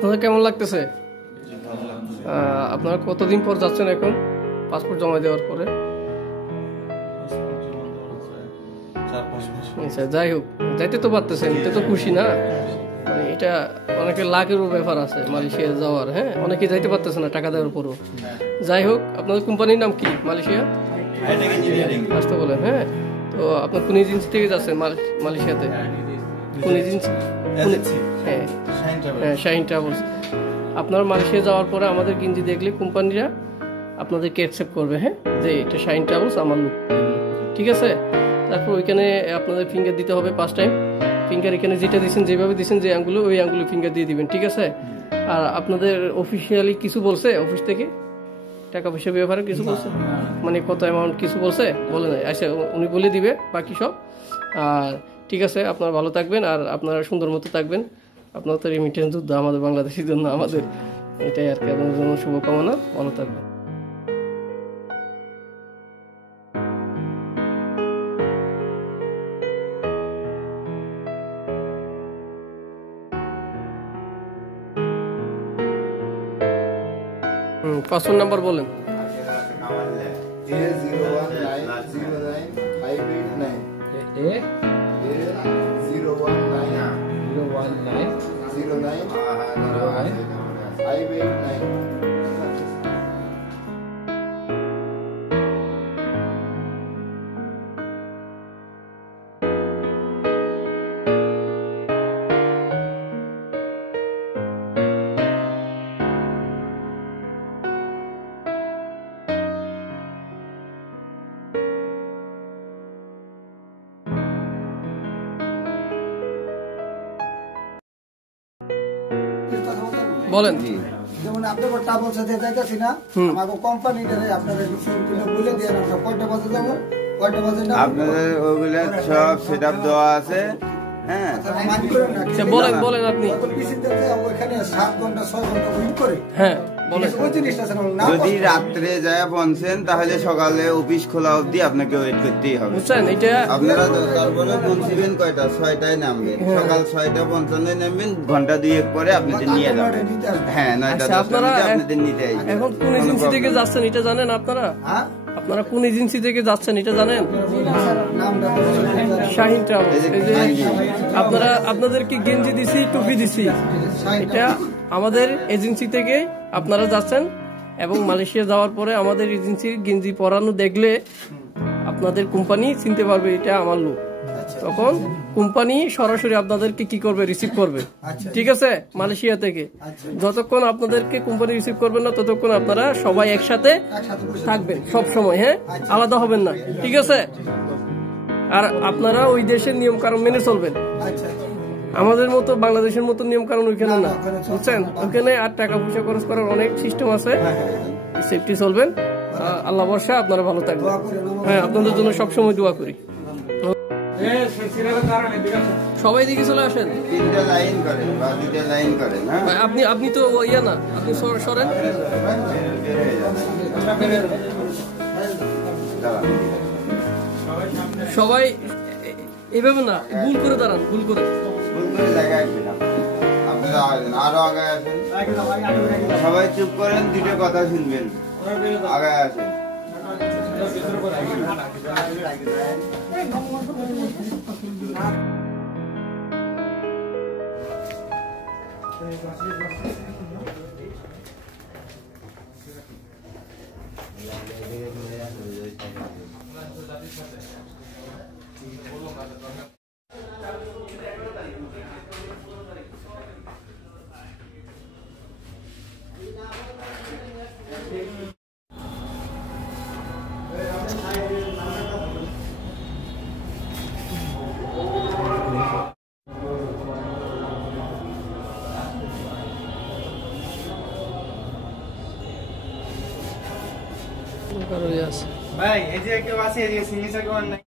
আপনাদের কেমন লাগতেছে? আপনারা কতদিন পর যাচ্ছেন এখন পাসপোর্ট জমা দেওয়ার পরে? আচ্ছা, যাই হোক, যাইতে তো পারতেছেন, এটা তো খুশি না? মানে এটা অনেকের লাখেরও ব্যাপার আছে মালয়েশিয়া যাওয়ার। হ্যাঁ, অনেকে যাইতে পারতেছে না টাকা দেওয়ার পরও। যাই হোক, আপনাদের কোম্পানির নাম কি মালয়েশিয়া আসতে বলেন? হ্যাঁ, তো আপনার কোন এজেন্সি থেকে যাচ্ছেন মালয়েশিয়াতে? কোন এজেন্সি? হ্যাঁ হ্যাঁ, শাহিন ট্রাভেলস। আপনার মালয়েশিয়া যাওয়ার পরে আমাদের গেঞ্জি দেখলে কোম্পানিরা আপনাদেরকে অ্যাকসেপ্ট করবে। হ্যাঁ, যে এটা শাহিন ট্রাভেলস আমার লোক, ঠিক আছে? তারপর ওইখানে আপনাদের ফিঙ্গার দিতে হবে 5 টাইম। ফিঙ্গার এখানে যেটা দিচ্ছেন, যেভাবে দিচ্ছেন, যে আঙ্গুলো, ওই আঙ্গুলো ফিঙ্গার দিয়ে দিবেন, ঠিক আছে? আর আপনাদের অফিসিয়ালি কিছু বলছে অফিস থেকে টাকা পয়সা ব্যাপারে কিছু বলছে? মানে কত অ্যামাউন্ট কিছু বলছে? বলে নাই? আচ্ছা, উনি বলে দিবে বাকি সব। আর ঠিক আছে, আপনারা ভালো থাকবেন আর আপনারা সুন্দর মতো থাকবেন। আপনার তো রেমিটেন্স যুদ্ধ আমাদের বাংলাদেশের জন্য, আমাদের এটাই আর কি। আপনাদের জন্য শুভকামনা, ভালো থাকবেন। পাসপোর্ট নাম্বার বলেন। বলেন। যেমন আপনার ট্রাভেল সাথে যাইতেছি না, আমাকে কোম্পানি আপনাদের বলে দিয়ে আমরা কয়টা বাজে যাবো, কয়টা বাজে না আপনাদের ওইগুলা সব সেটআপ দেওয়া আছে। হ্যাঁ, আচ্ছা, বলেন বলেন আপনি। ওইখানে 7 ঘন্টা 6 ঘন্টা ওয়েট করে। হ্যাঁ, বলেন। ওই জিনিসটা না, যদি রাত্রে যায় পৌঁছেন তাহলে সকালে অফিস খোলা অবধি আপনাকে ওয়েট করতেই হবে, বুঝছেন? এটা আপনারা তারপরে পৌঁছবেন কয়টা? 6টায় নামবেন, সকাল 6:55 নামবেন, ঘন্টা 2 পরে আপনাদের নিয়ে যাবেন। হ্যাঁ, 9:10 আপনাদের নিতে আসবেন। এখন কোন এজেন্সি থেকে যাচ্ছেন এটা জানেন আপনারা? আপনারা কোন এজেন্সি থেকে যাচ্ছেন এটা জানেন? শাহিন ট্রাভেলস। এই যে আপনাদেরকে গেঞ্জি দিছি, টুপি দিছি, এটা আমাদের এজেন্সি থেকে আপনারা যাচ্ছেন। এবং মালয়েশিয়া যাওয়ার পরে আমাদের এজেন্সির গেঞ্জি পরানো দেখলে আপনাদের কোম্পানি চিনতে পারবে এটা আমার লোক। তখন কোম্পানি সরাসরি আপনাদেরকে কি করবে? রিসিভ করবে, ঠিক আছে? মালয়েশিয়া থেকে যতক্ষণ আপনাদেরকে কোম্পানি রিসিভ করবে না, ততক্ষণ আপনারা সবাই একসাথে থাকবেন সব সময়। হ্যাঁ, আলাদা হবেন না, ঠিক আছে? আর আপনারা ওই দেশের নিয়ম কানুন মেনে চলবেন। আমাদের মতো বাংলাদেশের মতো নিয়ম কানুন ওইখানে না, বুঝছেন? ওইখানে আর টাকা পয়সা খরচ করার অনেক সিস্টেম আছে। সেফটি চলবেন, আল্লাহ ভরসা, আপনারা ভালো থাকবেন। হ্যাঁ, আপনাদের জন্য সবসময় দোয়া করি। সবাই দিকে চলে আসেন। 3টা লাইন করেন বা 2টা লাইন করেন। হ্যাঁ, আপনি তো ইয়া না, আপনি সরেন। সবাই এভাবে না, ভুল করে দাঁড়ান, ভুল করে জায়গায় আসবেন। আপনারা আরো আগে আসেন, সবাই চুপ করেন, 2টা কথা শুনবেন, আগে আসেন। ভাই, এই যে কেউ আছে, এই যে সিগনেচার করেন না।